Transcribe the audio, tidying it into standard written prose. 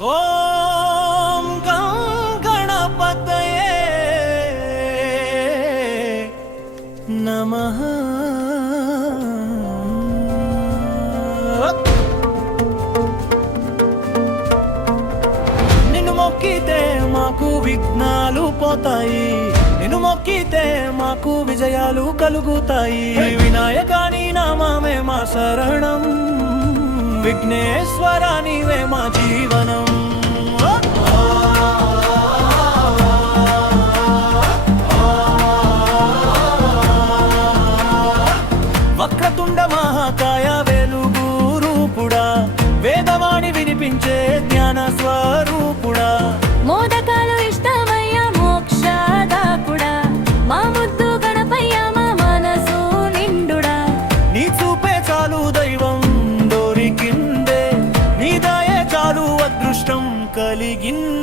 ఓం గం గణపతయే నమః. నిన్ను మొక్కితే మాకు విఘ్నాలు పోతాయి, నిన్ను మొక్కితే మాకు విజయాలు కలుగుతాయి. వినాయక నీ నామమే మా శరణం, విఘ్నేశ్వర నీవే మా జీవనం. వక్రతుండ మహాకాయ వెలుగు రూపుడా, వేదవాణి వినిపించే జ్ఞాన స్వరూపుడా, మోదకాలు ఇష్టమయ్య మోక్షదాకుడా, మా ముద్దు గణపయ్య మా మనసు నిండుడా. నీ చూపే చాలు దైవం దొరికిందే, నీ దయే చాలు అదృష్టం కలిగిందే.